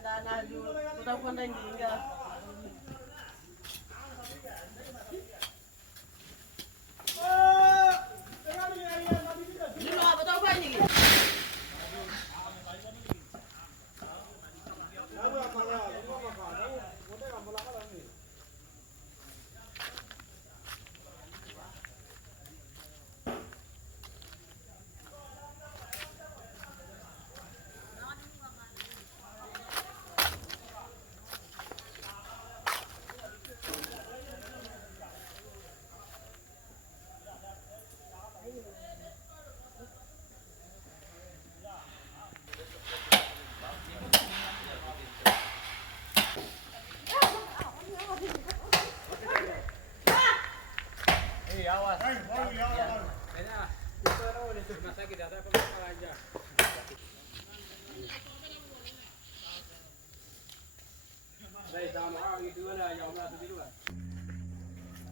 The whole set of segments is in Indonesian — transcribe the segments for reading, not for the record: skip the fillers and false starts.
na tutakuwa ndani inga. Nino apa tahu banyak ini?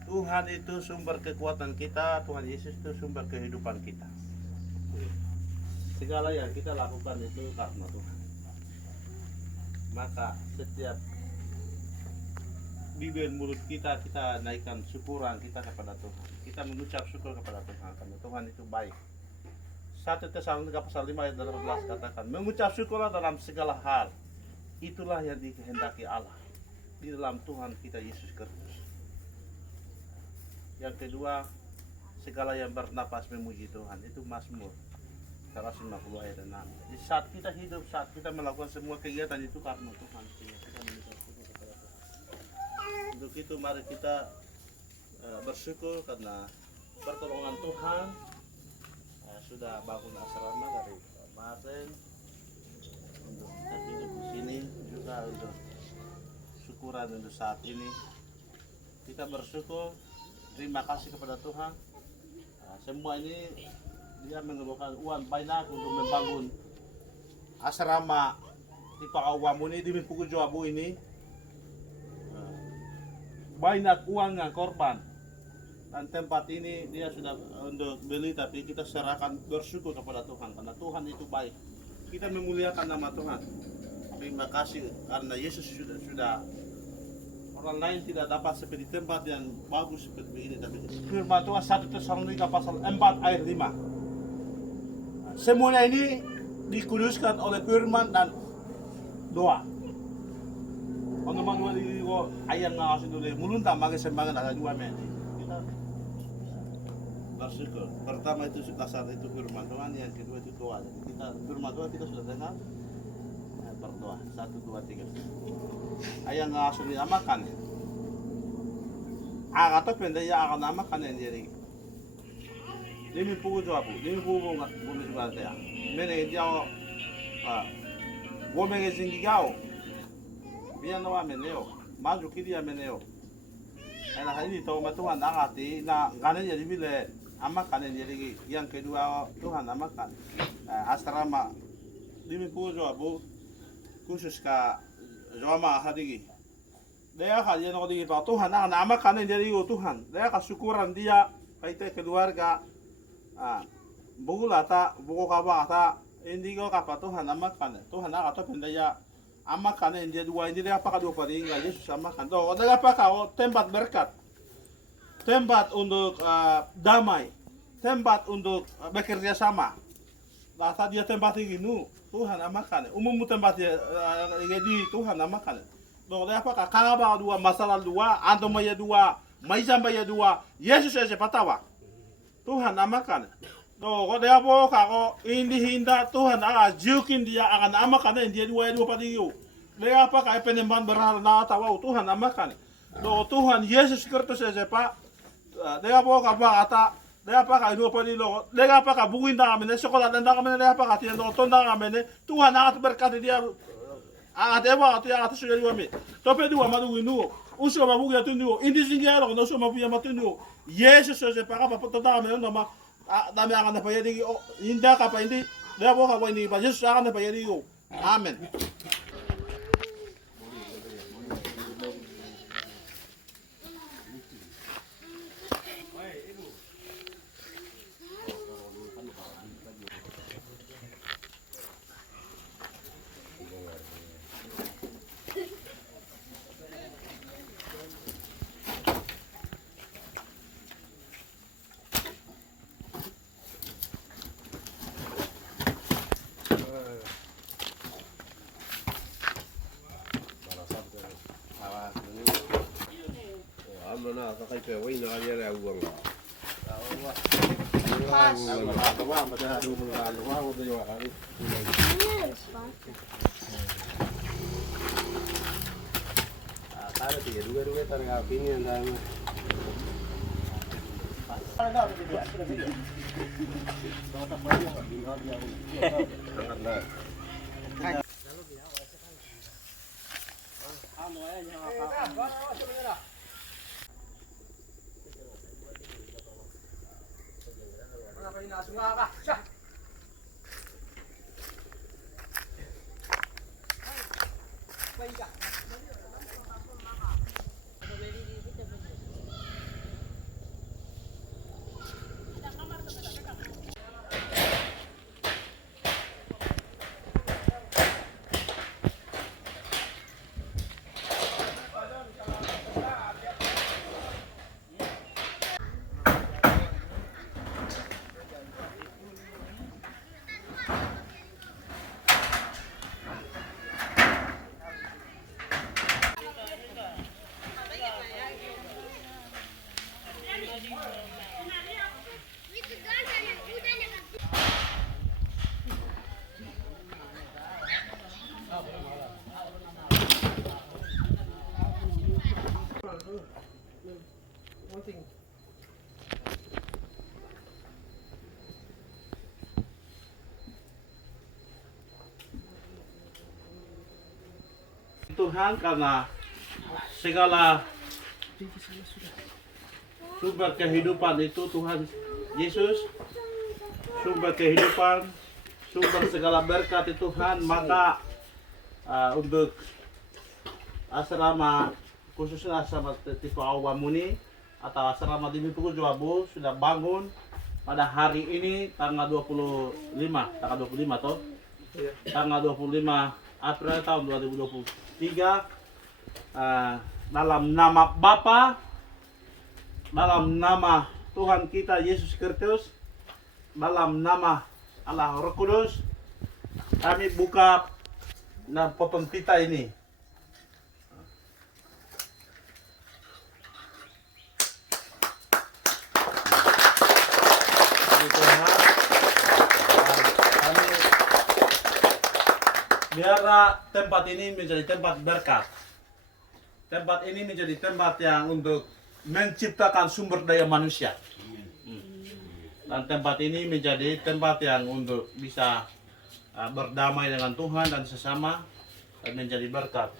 Tuhan itu sumber kekuatan kita, Tuhan Yesus itu sumber kehidupan kita. Segala yang kita lakukan itu karena Tuhan. Maka setiap bibir mulut kita naikkan syukuran kita kepada Tuhan. Kita mengucap syukur kepada Tuhan karena Tuhan itu baik. 1 Tesalonika pasal 5 ayat 18 katakan, mengucap syukurlah dalam segala hal. Itulah yang dikehendaki Allah di dalam Tuhan kita Yesus Kristus. Yang kedua, segala yang bernapas memuji Tuhan. Itu Mazmur 150 ayat 6. Di saat kita hidup, saat kita melakukan semua kegiatan itu karena Tuhan. Kita mengucap syukur kepada Tuhan. Untuk itu mari kita bersyukur karena pertolongan Tuhan. Sudah bangun asrama dari kemarin untuk hidup di sini, juga untuk syukuran untuk saat ini. Kita bersyukur, terima kasih kepada Tuhan. Semua ini dia mengeluarkan uang banyak untuk membangun asrama di Pakawamuni di Pugu Jawabu ini. Banyak uangnya korban. Dan tempat ini dia sudah untuk beli, tapi kita serahkan, bersyukur kepada Tuhan karena Tuhan itu baik. Kita memuliakan nama Tuhan. Terima kasih karena Yesus sudah orang lain tidak dapat seperti tempat yang bagus seperti ini. Tapi firman Tuhan 1 Tesalonika pasal 4 ayat 5. Semuanya ini dikuduskan oleh firman dan doa. Untuk manual ini kok ayam ngawasin dulu mulun tambah kesembangan ada dua men. Bersyukur. Pertama itu dasar itu firman Tuhan, yang kedua itu doa. Jadi kita firman Tuhan kita sudah dengar, berdoa 1, 2, 3. Ayang ngasun amakan. Atau pendek ya akan amakan yang jadi. Demi pugu jawab, demi pugu bumi juga ada. Mene jauh, bumi ngezingi jauh. Biar nawa meneo, maju kiri ya meneo. Enak ini tahu Tuhan angati, nah kanan jadi bila amakan yang jadi. Yang kedua Tuhan amakan asrama demi pugu jawab khusus ka jawama hadigi. Dia kajian orang di Pak Tuhan akan amakan yang jadi Tuhan. Dia kesyukuran dia kaita keluarga. Buku lata, buku kaba kata indigo kapa Tuhan amakan. Tuhan akan tu pendaya amakan yang jadi dua ini dia apa kadua paringa Yesus amakan. Doa dia apa kau tempat berkat, tempat untuk damai, tempat untuk bekerja sama. Lata dia tempat ini Tuhan amakan. Umum tempat dia jadi Tuhan amakan. Doa dia apa kakaba dua masalah dua, antum maya dua, maizam maya dua, Yesus saja patawa. Tuhan amakan. Doa dia apa kau ini hinda Tuhan ajukin dia akan amakan dia dua patingu. Dia apa kau penemban berhala na tawa Tuhan amakan. Doa Tuhan Yesus Kristus saja pak. Dia apa kau kata dia apa kau dua patingu. Dia apa kau bukuin dah kami sekolah dan dah kami dia apa kau tiada tonda kami Tuhan akan berkati dia. Adewa atu ya atu sudah dua me. Tope dua madu winu. Usu ma buku ya tundu. Indi singa lo no so ma buya matundu. Yesus se para pa tata me no ma dame akan dapat jadi indah apa ini. Dia bawa apa ini? Yesus akan dapat jadi. Amin. na sakay pe wai na ya la uang. Tawa pada adu mula tawa udah jawab kali. Taruh tiga dua taruh kapini yang Tuhan karena segala sumber kehidupan itu Tuhan Yesus, sumber kehidupan, sumber segala berkat itu Tuhan, maka untuk asrama khususnya asrama tipe Awamuni atau asrama di Mimpiku Jawabu sudah bangun pada hari ini tanggal 25 toh, tanggal 25 April tahun 2023 dalam nama Bapa, dalam nama Tuhan kita Yesus Kristus, dalam nama Allah Roh Kudus, kami buka dan potong pita ini. Biarlah tempat ini menjadi tempat berkat. Tempat ini menjadi tempat yang untuk menciptakan sumber daya manusia. Dan tempat ini menjadi tempat yang untuk bisa berdamai dengan Tuhan dan sesama dan menjadi berkat.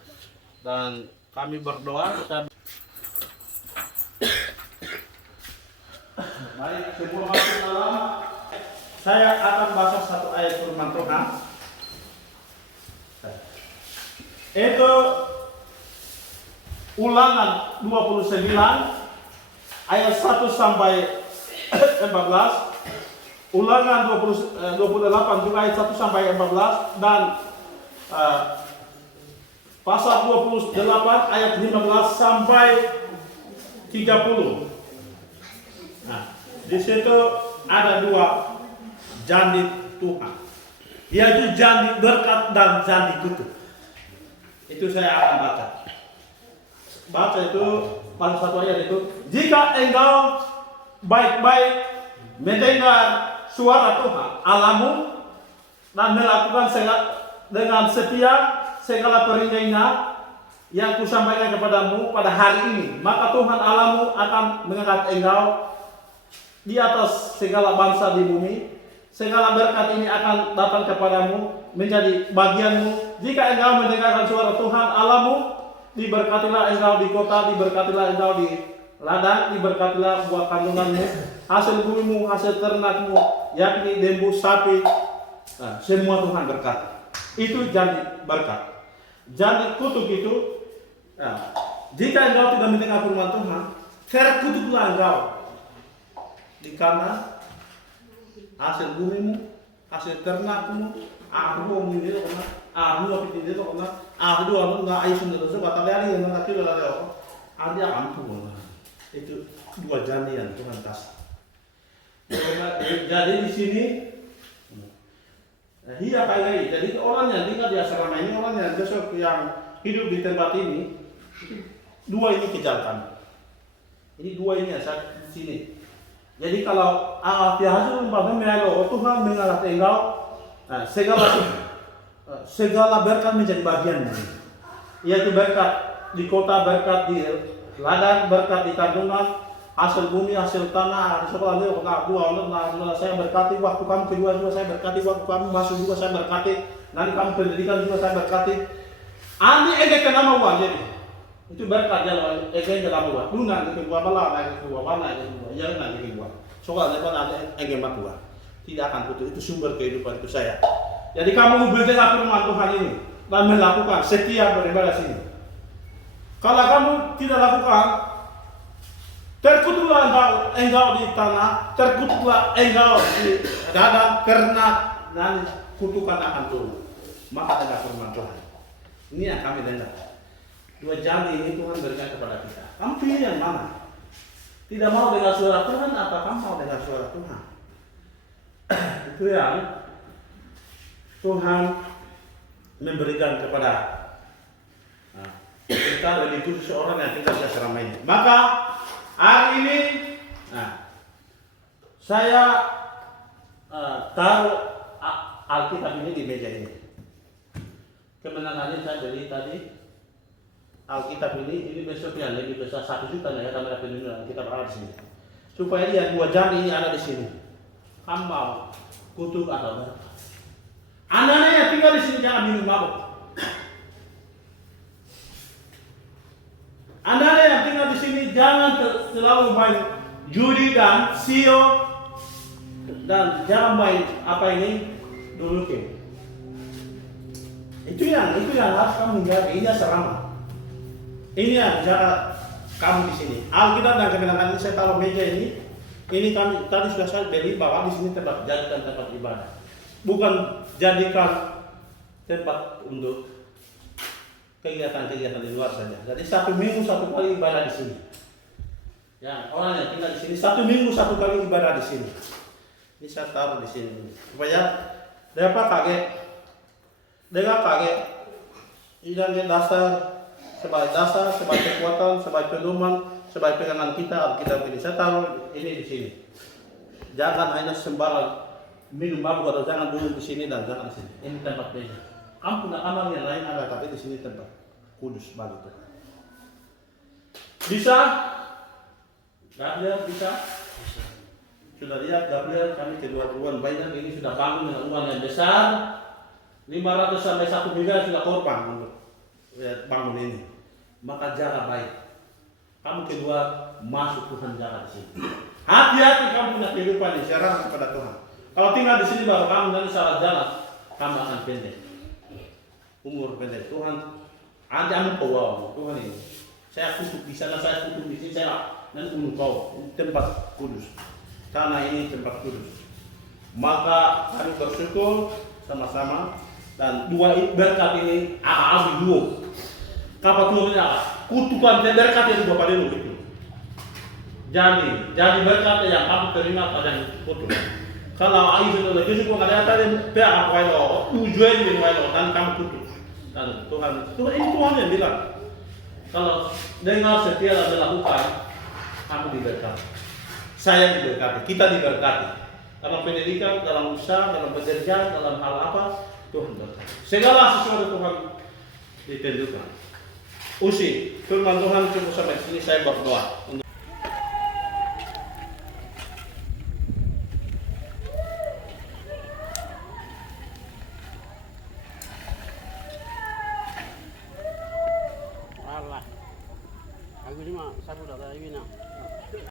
Dan kami berdoa. Mari semua masuk dalam. Saya akan baca satu ayat firman Tuhan. Itu Ulangan 29 ayat 1 sampai 14. Ulangan 28 juga ayat 1 sampai 14 dan pasal 28 ayat 15 sampai 30. Nah, di situ ada dua janji Tuhan, yaitu janji berkat dan janji kutuk. Itu saya akan baca itu pada satu ayat itu, jika engkau baik-baik mendengar suara Tuhan Allahmu dan melakukan dengan setia segala perintahnya yang kusampaikan kepadamu pada hari ini, maka Tuhan Allahmu akan mengangkat engkau di atas segala bangsa di bumi. Segala berkat ini akan datang kepadamu menjadi bagianmu jika engkau mendengarkan suara Tuhan Allahmu. Diberkatilah engkau di kota, diberkatilah engkau di ladang, diberkatilah buah kandunganmu, hasil bumimu, hasil ternakmu, yakni lembu, sapi. Nah, semua Tuhan berkati. Itu janji berkat. Janji kutuk itu, jika engkau tidak mendengar firman Tuhan, terkutuklah engkau di kanan, hasil bumimu, hasil ternakmu, aku ini loh kena, aku apa ini loh kena, aku anu nggak ayo sendiri so kata dia yang nggak kira lah ada ampun. Itu dua janji yang Tuhan kasih. Jadi di sini, iya kayak ini. Jadi orang yang tinggal di asrama ini, orang yang besok yang hidup di tempat ini, dua ini kejarkan. Ini dua ini ya saya di sini. Jadi kalau hasil umpamanya Tuhan mengalah engkau, segala berkat menjadi bagianmu. Yaitu berkat di kota, berkat di ladang, berkat di kandungan, hasil bumi, hasil tanah, sekolah dia saya berkati waktu kamu kedua juga saya berkati, waktu kamu masuk juga saya berkati, nanti kamu pendidikan juga saya berkati. Ani ege kenapa uang jadi? Itu berkat jalan ege kenapa uang? Lu nanti kedua malah naik kedua mana kedua, ya nanti kedua. Soalnya pada ege matua tidak akan putus, itu sumber kehidupan itu saya. Jadi kamu berdengar firman Tuhan ini dan melakukan setiap beribadah sini. Kalau kamu tidak lakukan, terkutuklah engkau di tanah, terkutuklah engkau di dada karena nanti kutukan akan turun. Maka dengar firman Tuhan. Ini yang kami dengar. Dua janji ini Tuhan berikan kepada kita. Kamu pilih yang mana? Tidak mau dengar suara Tuhan atau kamu mau dengar suara Tuhan? Itu yang Tuhan memberikan kepada kita lebih khusus orang yang tinggal di asrama ini. Maka hari ini saya taruh Alkitab ini di meja ini. Kemenangannya saya beli tadi Alkitab ini besok yang lebih besar 1 juta ya kamera penunjukan kita berada di sini. Supaya dia dua jam ini ada di sini. Kamu mau kutuk atau berapa? Anak-anak yang tinggal di sini jangan minum mabuk. Anak-anak yang tinggal di sini jangan selalu main judi dan sio dan jangan main apa ini dulu ke. Itu yang harus kamu hindari. Ini asrama. Ini yang bicara kamu di sini. Alkitab dan kemenangan ini saya taruh meja ini. Ini kami tadi sudah saya beli bahwa di sini tempat jadikan tempat ibadah. Bukan jadikan tempat untuk kegiatan-kegiatan di luar saja. Jadi 1 minggu 1 kali ibadah di sini. Ya, orang yang tinggal di sini 1 minggu 1 kali ibadah di sini. Ini saya taruh di sini supaya dapat kaget. Dengan kaget. Ini dasar sebagai kekuatan, sebagai pedoman, sebagai pegangan kita Alkitab ini. Saya taruh ini di sini. Jangan hanya sembarang minum mabuk atau jangan duduk di sini dan jangan di sini. Ini tempat meja. Kamu punya kamar yang lain ada, tapi di sini tempat kudus bagi Tuhan. Bisa? Gabriel bisa? Sudah lihat Gabriel kami kedua-duaan banyak ini sudah bangun dengan uang yang besar. 500 sampai 1 miliar sudah korban untuk bangun ini. Maka jaga baik. Kamu kedua masuk Tuhan jaga di sini. Hati-hati kamu punya kehidupan ini serahkan kepada Tuhan. Kalau tinggal di sini baru kamu nanti salah jalan, kamu akan pendek. Umur pendek. Tuhan ada kau Tuhan ini. Saya kutuk di sana, saya kutuk di sini, saya nanti kau tempat kudus. Tanah ini tempat kudus. Maka kami bersyukur sama-sama dan dua berkat ini abis dua. Kapan Tuhan ini apa? Kutukan berkat yang dua kali itu. Jadi berkat yang kamu terima pada yang kutuk. Kalau ayu itu lagi sih kok ada tadi pihak apa itu tujuan yang itu dan kamu kutuk. Dan Tuhan ini Tuhan yang bilang kalau dengar setia dan melakukan kamu diberkati. Saya diberkati, kita diberkati. Dalam pendidikan, dalam usaha, dalam pekerjaan, dalam hal apa Tuhan berkati. Segala sesuatu Tuhan ditentukan. Usi, firman Tuhan cukup sampai sini saya berdoa.